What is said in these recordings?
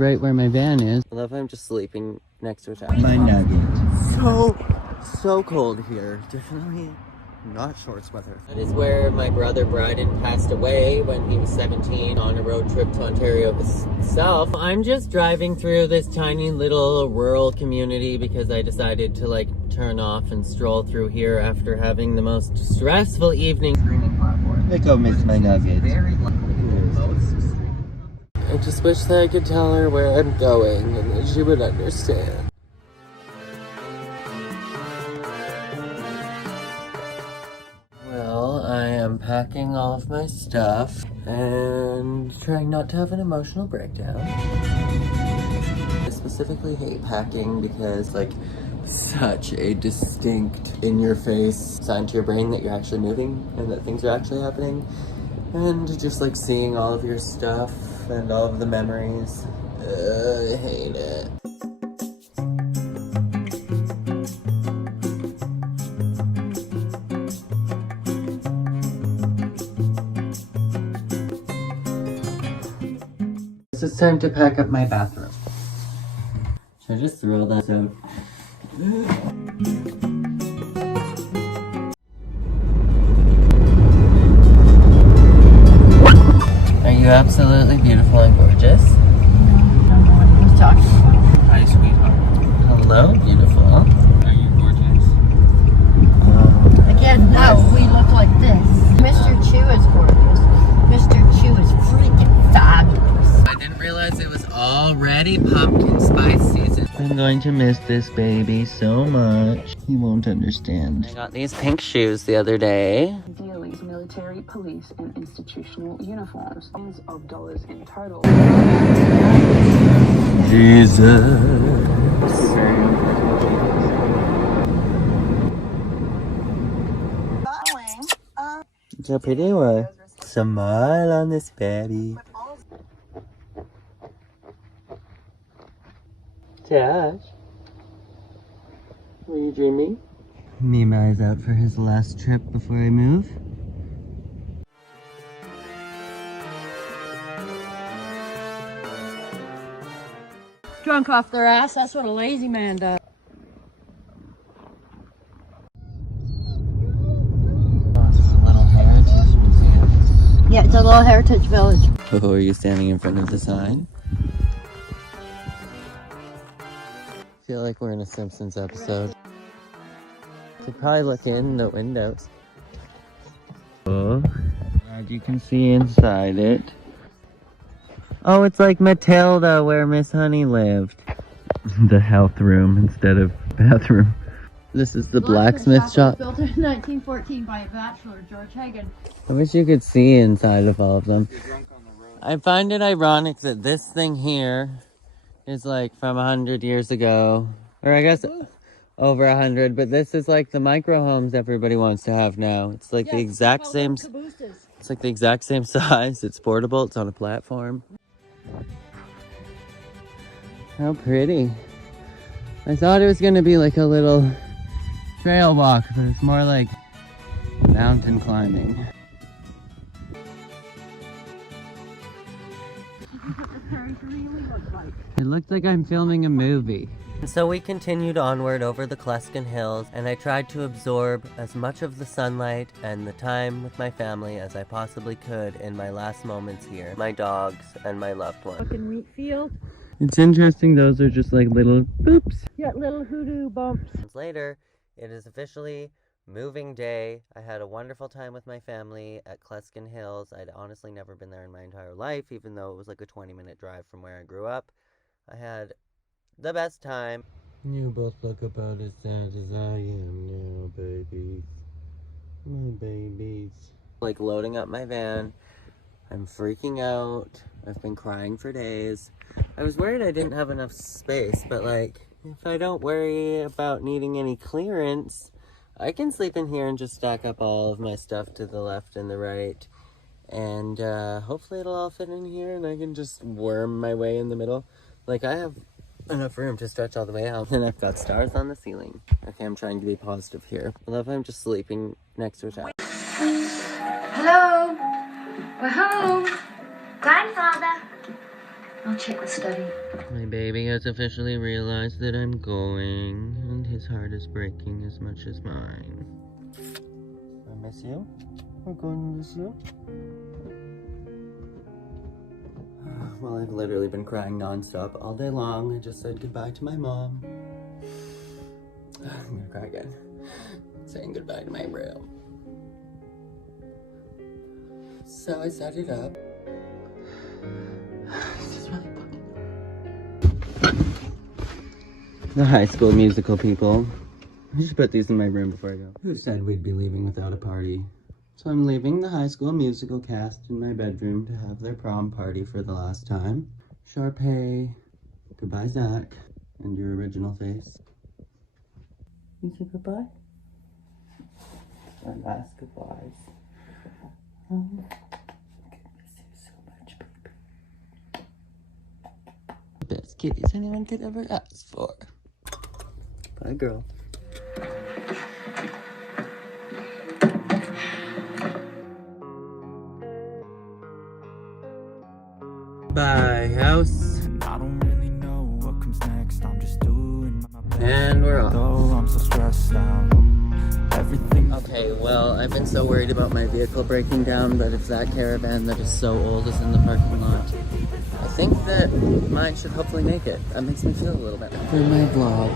right where my van is. I love how I'm just sleeping next to a tower. My nugget. So cold here. Definitely not shorts weather. That is where my brother Bryden passed away when he was 17 on a road trip to Ontario himself. I'm just driving through this tiny little rural community because I decided to like turn off and stroll through here after having the most stressful evening. I go miss my nuggets. I just wish that I could tell her where I'm going and that she would understand. Well, I am packing all of my stuff and trying not to have an emotional breakdown. I specifically hate packing because like such a distinct in-your-face sign to your brain that you're actually moving and that things are actually happening. And just like seeing all of your stuff and all of the memories. I hate it. It's time to pack up my bathroom. Should I just throw that out? Are you absolutely beautiful and gorgeous? I don't know what he was talking about. Hi, sweetheart. Hello, beautiful. Are you gorgeous? Again, no, we look like this. Mr. Chu is gorgeous. Mr. Chu is freaking fabulous. I didn't realize it was already pumpkin spice season. I'm going to miss this baby so much. He won't understand. I got these pink shoes the other day. Ideally, military, police, and institutional uniforms. Millions of dollars in total. Jesus. It's a pretty one. Smile on this baby. Josh, were you dreaming? Mima is out for his last trip before I move. Drunk off their ass, that's what a lazy man does. Yeah, it's a little heritage village. Oh, are you standing in front of the sign? I feel like we're in a Simpsons episode. Could probably look in the windows. Oh, glad you can see inside it. Oh, it's like Matilda where Miss Honey lived. The health room instead of bathroom. This is the blacksmith shop. Built in 1914 by a bachelor, George Hagen. I wish you could see inside of all of them. I find it ironic that this thing here is like from 100 years ago. Or I guess over 100, but this is like the micro homes everybody wants to have now. It's like the exact same. It's like the exact same size. It's portable. It's on a platform. How pretty. I thought it was gonna be like a little trail walk, but it's more like mountain climbing. It looked like I'm filming a movie. And so we continued onward over the Cluskin Hills, and I tried to absorb as much of the sunlight and the time with my family as I possibly could in my last moments here. My dogs and my loved ones. Fucking wheat field. It's interesting, those are just like little boops. Yeah, little hoodoo bumps. Later, it is officially moving day. I had a wonderful time with my family at Cluskin Hills. I'd honestly never been there in my entire life, even though it was like a 20-minute drive from where I grew up. I had the best time. You both look about as sad as I am now, babies. My babies. Like loading up my van. I'm freaking out. I've been crying for days. I was worried I didn't have enough space, but like, if I don't worry about needing any clearance, I can sleep in here and just stack up all of my stuff to the left and the right. And hopefully it'll all fit in here and I can just worm my way in the middle. Like, I have enough room to stretch all the way out. And I've got stars on the ceiling. Okay, I'm trying to be positive here. I love how I'm just sleeping next to a tower. Hello. We're home. Grandfather. I'll check with study. My baby has officially realized that I'm going, and his heart is breaking as much as mine. I miss you. I'm going to miss you. Well, I've literally been crying nonstop all day long. I just said goodbye to my mom. I'm gonna cry again. Saying goodbye to my room. So I set it up. The High School Musical people. I should put these in my room before I go. Who said we'd be leaving without a party? So I'm leaving the High School Musical cast in my bedroom to have their prom party for the last time. Sharpay, goodbye Zach, and your original face. You say goodbye? Our last goodbyes. I miss you so much, baby. Best kitties anyone could ever ask for. Bye, girl. Bye, house. I don't really know what comes next. I'm just doing my best. And we're off. Though I'm so stressed out. Everything. Okay, well, I've been so worried about my vehicle breaking down, but if that Caravan that is so old is in the parking lot, I think that mine should hopefully make it. That makes me feel a little better. For my vlog.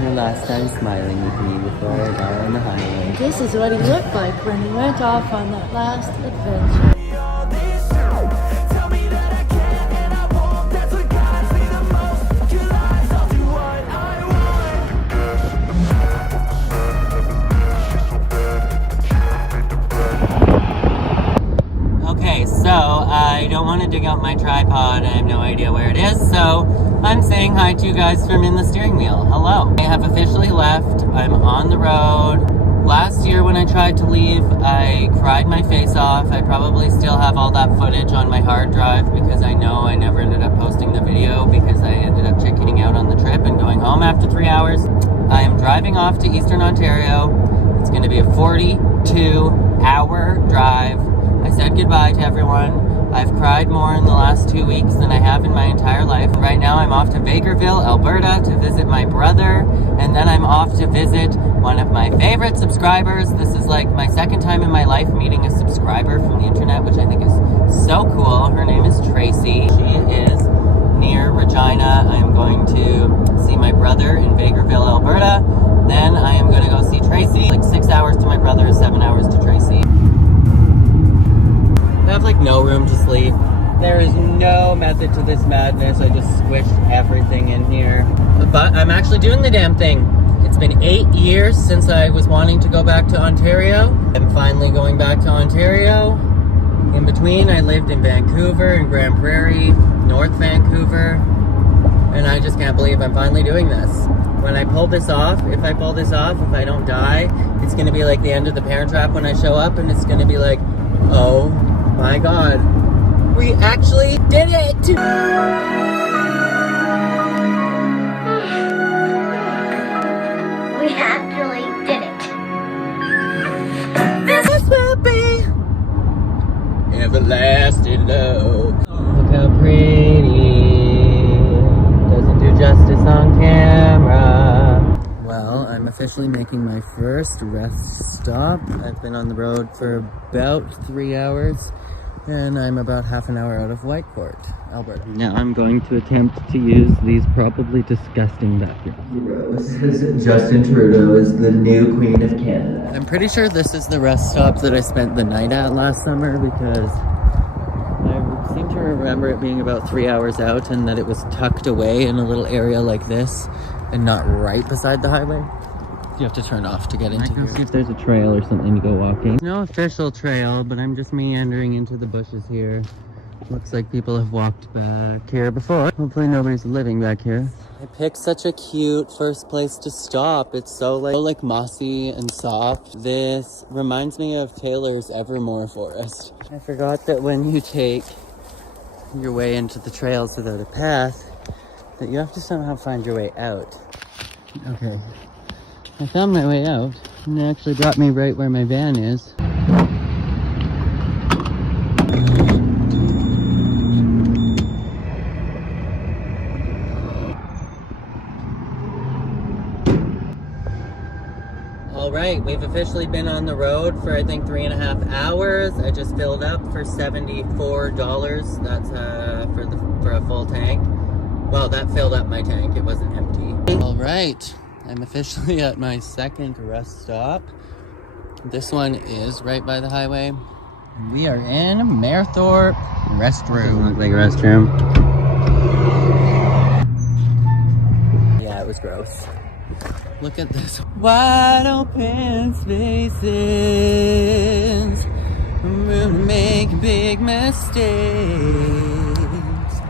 Your last time smiling with me before I got on the highway. This is what he looked like when he went off on that last adventure. Tell me that I can and I won't. That's what guides me the most. Your lies, I'll do what I want. Okay, so I don't want to dig out my tripod. I have no idea where it is, so I'm saying hi to you guys from in the steering wheel. Hello. I have officially left. I'm on the road. Last year when I tried to leave, I cried my face off. I probably still have all that footage on my hard drive because I know I never ended up posting the video because I ended up chickening out on the trip and going home after 3 hours. I am driving off to Eastern Ontario. It's going to be a 42-hour drive. I said goodbye to everyone. I've cried more in the last 2 weeks than I have in my entire life. Right now I'm off to Bakerville, Alberta to visit my brother, and then I'm off to visit one of my favorite subscribers. This is like my second time in my life meeting a subscriber from the internet, which I think is so cool. Her name is Tracy. She is near Regina. I am going to see my brother in Bakerville, Alberta. Then I am going to go see Tracy. Like 6 hours to my brother, 7 hours to Tracy. I have like no room to sleep. There is no method to this madness. I just squished everything in here. But I'm actually doing the damn thing. It's been 8 years since I was wanting to go back to Ontario. I'm finally going back to Ontario. In between, I lived in Vancouver and Grand Prairie, North Vancouver. And I just can't believe I'm finally doing this. When I pull this off, if I pull this off, if I don't die, it's gonna be like the end of the Parent Trap when I show up, and it's gonna be like, oh my God, we actually did it! We actually did it. This will be everlasting love. Look how pretty. Doesn't do justice on camera. Well, I'm officially making my first rest stop. I've been on the road for about 3 hours. And I'm about half an hour out of Whitecourt, Alberta. Now I'm going to attempt to use these probably disgusting bathrooms. Justin Trudeau is the new Queen of Canada. I'm pretty sure this is the rest stop that I spent the night at last summer because I seem to remember it being about 3 hours out and that it was tucked away in a little area like this and not right beside the highway. You have to turn off to get into here. See if there's a trail or something to go walking. No official trail, but I'm just meandering into the bushes here. Looks like people have walked back here before. Hopefully nobody's living back here. I picked such a cute first place to stop. It's so like mossy and soft. This reminds me of Taylor's Evermore Forest. I forgot that when you take your way into the trails without a path, that you have to somehow find your way out. Okay. I found my way out, and it actually brought me right where my van is. All right, we've officially been on the road for I think 3.5 hours. I just filled up for $74. That's for a full tank. Well, that filled up my tank. It wasn't empty. All right, I'm officially at my second rest stop. This one is right by the highway. We are in Mayerthorpe restroom. Doesn't look like a restroom. Yeah, it was gross. Look at this. Wide open spaces. Room to make big mistakes.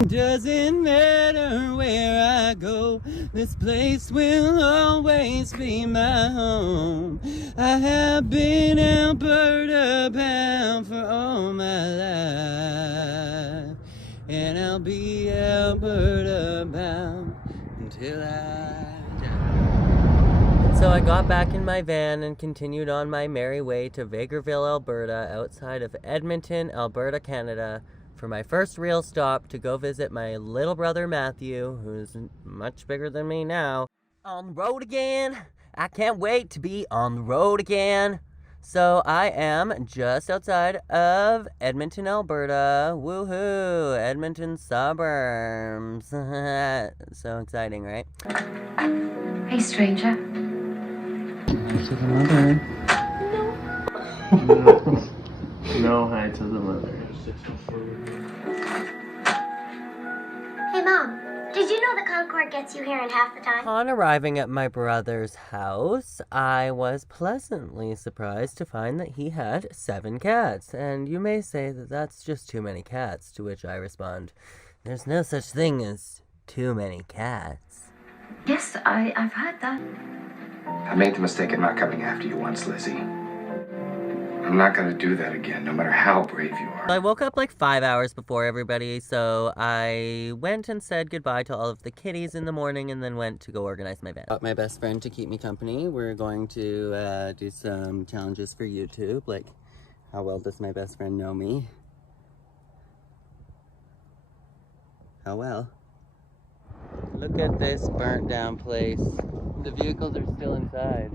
Doesn't matter where I go, this place will always be my home. I have been Alberta bound for all my life, and I'll be Alberta bound until I die. So I got back in my van and continued on my merry way to Vegreville, Alberta, outside of Edmonton, Alberta, Canada, for my first real stop to go visit my little brother Matthew, who's much bigger than me now. On the road again. I can't wait to be on the road again. So I am just outside of Edmonton, Alberta. Woohoo! Edmonton suburbs. So exciting, right? Hey, stranger. Hi to the mother. No, hi to the mother. Hey, Mom. Did you know the Concorde gets you here in half the time? Upon arriving at my brother's house, I was pleasantly surprised to find that he had 7 cats. And you may say that that's just too many cats, to which I respond, there's no such thing as too many cats. Yes, I've heard that. I made the mistake of not coming after you once, Lizzie. I'm not gonna do that again, no matter how brave you are. I woke up like 5 hours before everybody, so I went and said goodbye to all of the kitties in the morning and then went to go organize my van. Got my best friend to keep me company. We're going to do some challenges for YouTube, like how well does my best friend know me? How well? Look at this burnt down place. The vehicles are still inside.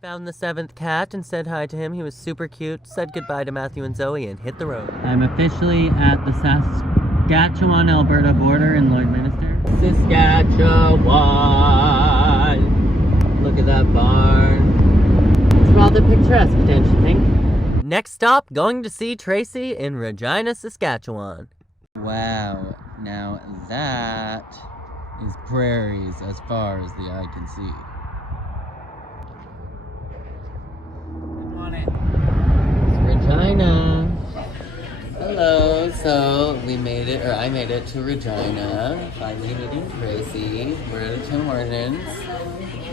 Found the 7th cat and said hi to him. He was super cute. Said goodbye to Matthew and Zoe and hit the road. I'm officially at the Saskatchewan, Alberta border in Lloydminster. Saskatchewan! Look at that barn. It's rather picturesque, don't you think? Next stop, going to see Tracy in Regina, Saskatchewan. Wow, now that is prairies as far as the eye can see. Regina. Hello. So we made it, or I made it to Regina. Finally meeting Tracy. We're at a Tim Hortons.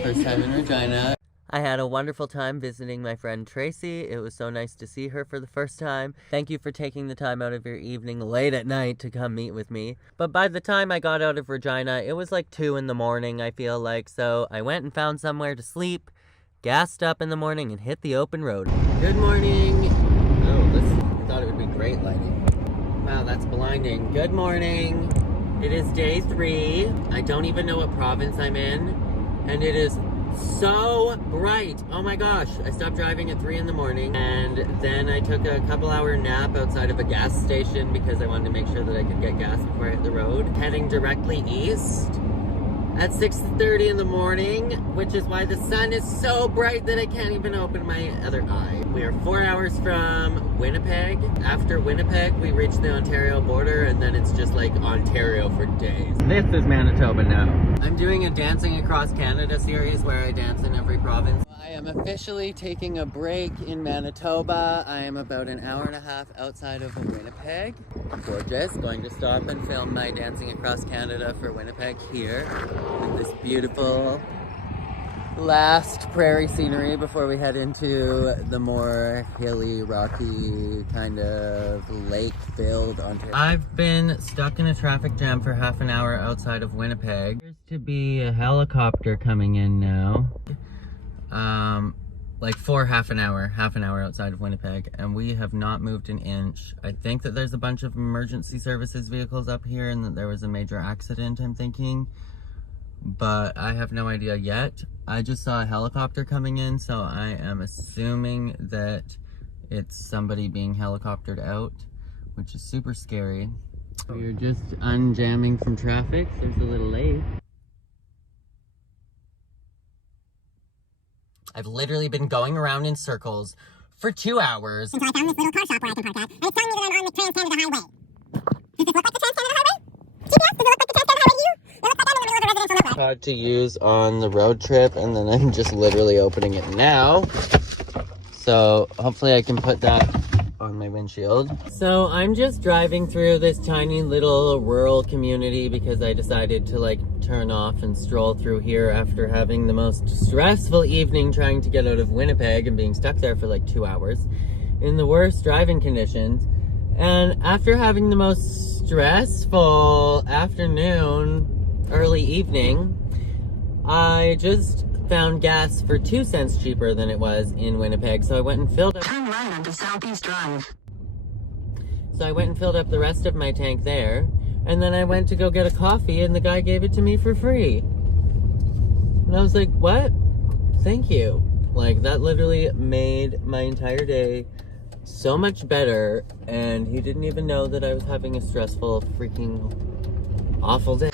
First time in Regina. I had a wonderful time visiting my friend Tracy. It was so nice to see her for the first time. Thank you for taking the time out of your evening late at night to come meet with me. But by the time I got out of Regina, it was like 2 in the morning, I feel like. So I went and found somewhere to sleep, gassed up in the morning, and hit the open road. Good morning. I thought it would be great lighting. Wow, that's blinding. Good morning. It is day 3. I don't even know what province I'm in. And it is so bright. Oh my gosh. I stopped driving at 3 in the morning. And then I took a couple-hour nap outside of a gas station because I wanted to make sure that I could get gas before I hit the road. Heading directly east at 6:30 in the morning, which is why the sun is so bright that I can't even open my other eye. We are 4 hours from Winnipeg. After Winnipeg, we reach the Ontario border, and then it's just like Ontario for days. This is Manitoba now. I'm doing a Dancing Across Canada series where I dance in every province. I am officially taking a break in Manitoba. I am about an hour and a half outside of Winnipeg. Gorgeous. Going to stop and film my Dancing Across Canada for Winnipeg here with this beautiful last prairie scenery before we head into the more hilly, rocky, kind of lake-filled Ontario. I've been stuck in a traffic jam for half an hour outside of Winnipeg. There's to be a helicopter coming in now. Like for half an hour outside of Winnipeg, and we have not moved an inch. I think that there's a bunch of emergency services vehicles up here and that there was a major accident, I'm thinking. but I have no idea yet. I just saw a helicopter coming in, so I am assuming that it's somebody being helicoptered out, which is super scary. We're just unjamming from traffic. There's a little lake. I've literally been going around in circles for 2 hours. Until I found this little car shop where I can park at, and it's telling me that I'm on the Trans-Canada Highway. Does this look like the Trans-Canada Highway? GPS, does it look like the Trans-Canada Highway to you? It looks like I'm in the middle of a residential neighborhood. Had to use on the road trip, and then I'm just literally opening it now. So hopefully I can put that on my windshield. So I'm just driving through this tiny little rural community because I decided to like turn off and stroll through here after having the most stressful evening trying to get out of Winnipeg and being stuck there for like 2 hours in the worst driving conditions. And after having the most stressful afternoon, early evening, I just found gas for 2 cents cheaper than it was in Winnipeg, so I went and filled up. Turn right onto Southeast Drive. So I went and filled up the rest of my tank there, and then I went to go get a coffee, and the guy gave it to me for free. And I was like, what? Thank you. Like, that literally made my entire day so much better, and he didn't even know that I was having a stressful, freaking awful day.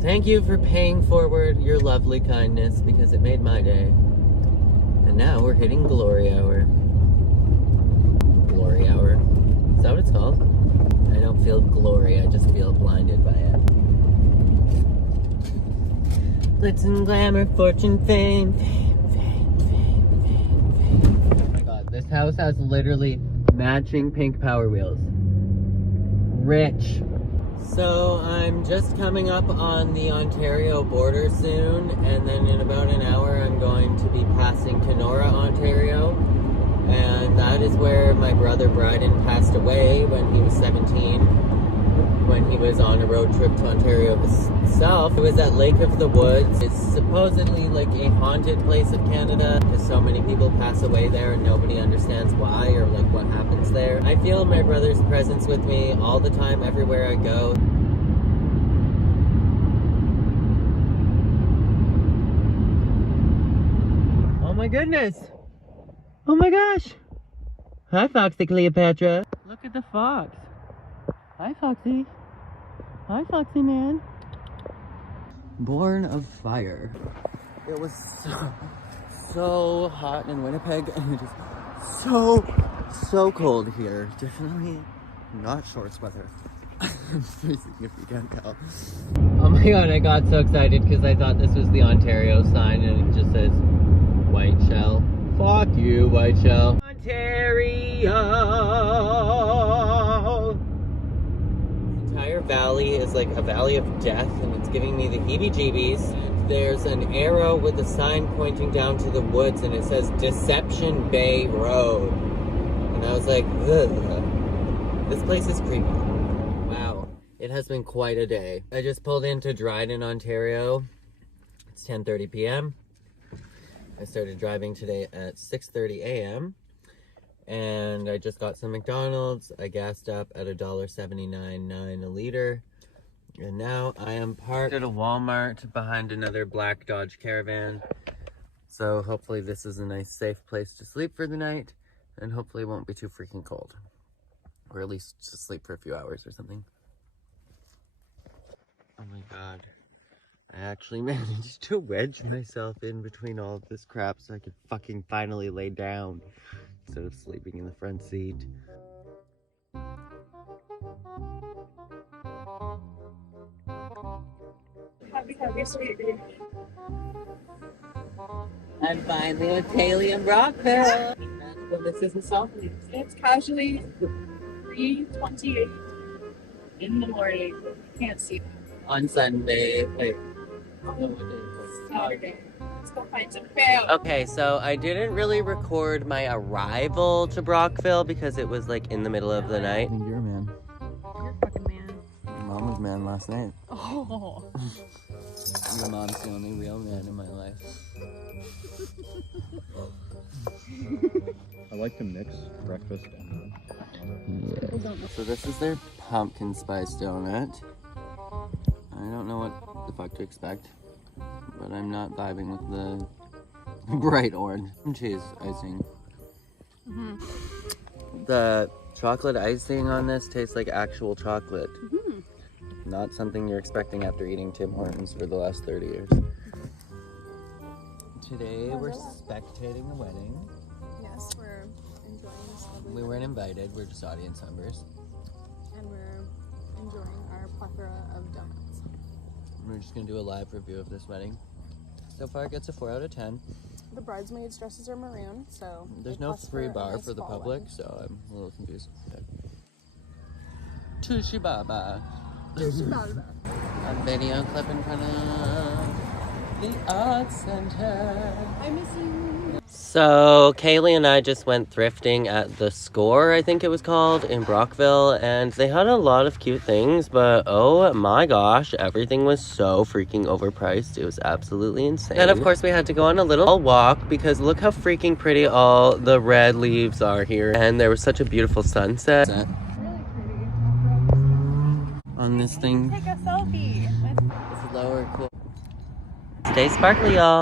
Thank you for paying forward your lovely kindness, because it made my day. And now we're hitting glory hour. Glory hour. Is that what it's called? I don't feel glory, I just feel blinded by it. Glitz and glamour, fortune, fame. Oh my god, this house has literally matching pink Power Wheels. Rich. So I'm just coming up on the Ontario border soon, and then in about an hour I'm going to be passing Kenora, Ontario, and that is where my brother Bryden passed away when he was 17, when he was on a road trip to Ontario himself. It was at Lake of the Woods. It's supposedly like a haunted place of Canada because so many people pass away there and nobody understands why or like what happens there. I feel my brother's presence with me all the time, everywhere I go. Oh my goodness! Oh my gosh! Hi, Foxy Cleopatra. Look at the fox. Hi, Foxy. Hi, Foxy man. Born of Fire. It was so hot in Winnipeg, and it is so cold here. Definitely not shorts weather. I'm freezing if you can't tell. Oh my god, I got so excited because I thought this was the Ontario sign, and it just says White Shell. Fuck you, White Shell. Ontario! The entire valley is like a valley of death, and it's giving me the heebie-jeebies. And there's an arrow with a sign pointing down to the woods, and it says Deception Bay Road. And I was like, ugh, this place is creepy. Wow, it has been quite a day. I just pulled into Dryden, Ontario. It's 10:30 p.m. I started driving today at 6:30 a.m. and I just got some McDonald's. I gassed up at $1.79.9 a liter. And now I am parked at a Walmart behind another black Dodge Caravan. So hopefully this is a nice safe place to sleep for the night, and hopefully it won't be too freaking cold. Or at least just sleep for a few hours or something. Oh my god. I actually managed to wedge myself in between all of this crap so I could fucking finally lay down instead of sleeping in the front seat. I'm finally with Kaylee and Brockville. Well, this isn't Southleaf. It's casually 3:28 in the morning. You can't see. On Sunday, like, Saturday. Let's go find some fail. okay, so I didn't really record my arrival to Brockville because it was like in the middle of the night. I think you're a man. You're a fucking man. Your mom was man last night. Oh. Your mom's the only real man in my life. I like to mix breakfast and yeah. So this is their pumpkin spice donut. I don't know what the fuck to expect. but I'm not vibing with the bright orange cheese icing. The chocolate icing on this tastes like actual chocolate. Not something you're expecting after eating Tim Hortons for the last 30 years. Today we're spectating the wedding. Yes, we're enjoying this lovely We weren't invited, we're just audience members. and we're enjoying our plethora of donuts. We're just gonna do a live review of this wedding. So far it gets a 4 out of 10. The bridesmaids' dresses are maroon, so There's no free bar for the public, so I'm a little confused. Tushy Baba. A video clip in front of the Art Center. I miss you. So Kaylee and I just went thrifting at the Score, I think it was called, in Brockville, and they had a lot of cute things, but oh my gosh, everything was so freaking overpriced. It was absolutely insane. And of course we had to go on a little walk because look how freaking pretty all the red leaves are here, and there was such a beautiful sunset Really pretty. on this thing. Take a selfie. It's lower cool. Stay sparkly, y'all.